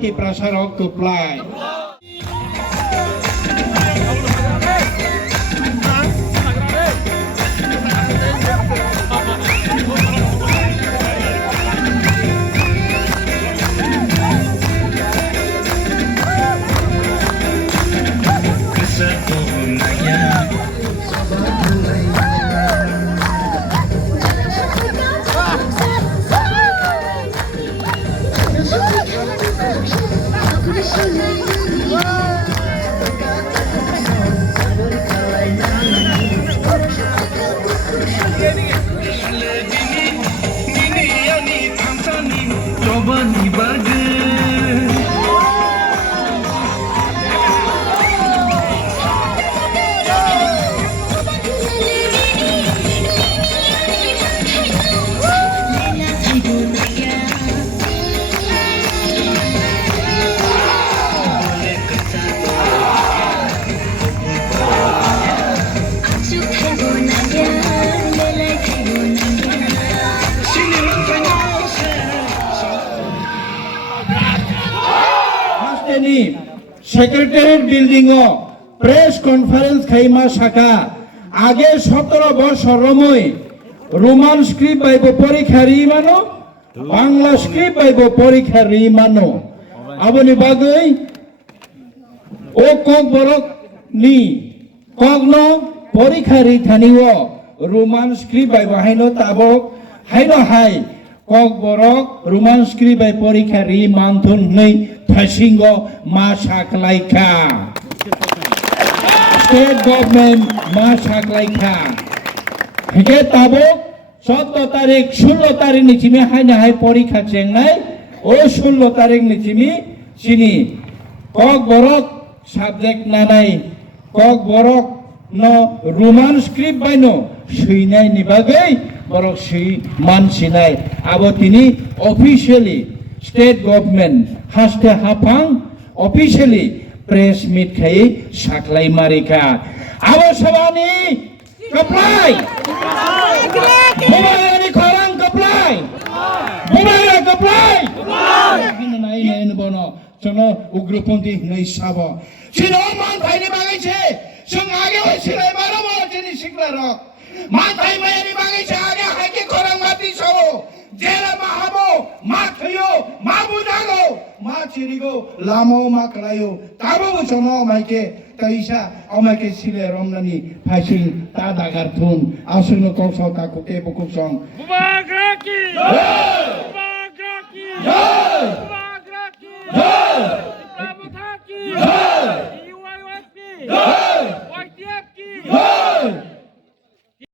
ki prasarok tuplai secretariat building ও press conference খাইমা শাখা আগে 17 বছর রমই রোমান স্ক্রিপ্ট বাইব পরীক্ষা রি মানো বাংলা স্ক্রিপ্ট বাইব পরীক্ষা রি মানো আবনি বাগৈ ও কক বরক নি কগ্ন পরীক্ষা রি থানিও Roman script বাইব হাইনো তাবক হাইনো high cock Borok Roman script by পরীক্ষা রি মানথুন nei থাসিঙ্গ মা সাকলাইখা স্টেট গভর্নমেন্ট মা সাকলাইখা হেকে তাবক 17 তারিখ 16 তারিখ নিচিমি হাইনা হাই পরীক্ষা চেংনাই ও 16 তারিখ নিচিমি সিনি কক বরক সাবজেক্ট নানাই কক বরক ন রোমান স্ক্রিপ্ট বাইনো সুইনাই নিবাগৈ বরক সুই মানসিনাই আবো তিনি অফিশিয়ালি স্টেট গভর্নমেন্ট হাসতে হাফাং অফিশিয়ালি প্রেস মিট খাই সাকলাই মারিকা আবো সবানি কপ্লাই বুবাইনি খরাং কপ্লাই বুবাইরা কপ্লাই কিন্তু নাই নাই বনো চলো উগ্রপন্থী নাই সাব সিনো মান ভাইনি বাগাইছে সং আগে হইছিল মারো মারো তিনি শিখলা রক মান ভাই মাইনি বাগাইছে আগে হাইকে খরাং মাতি সব জেলা মাহাবো মা থইও মা বুঝাগো মা চিরিগো লামো মা কলায়ো তাবো চনো মাইকে তাইসা আমাকে ছিলে রমনানি ফাইসিং তা দাগার থুন আসুন কৌশল কাকুকে বুকুসং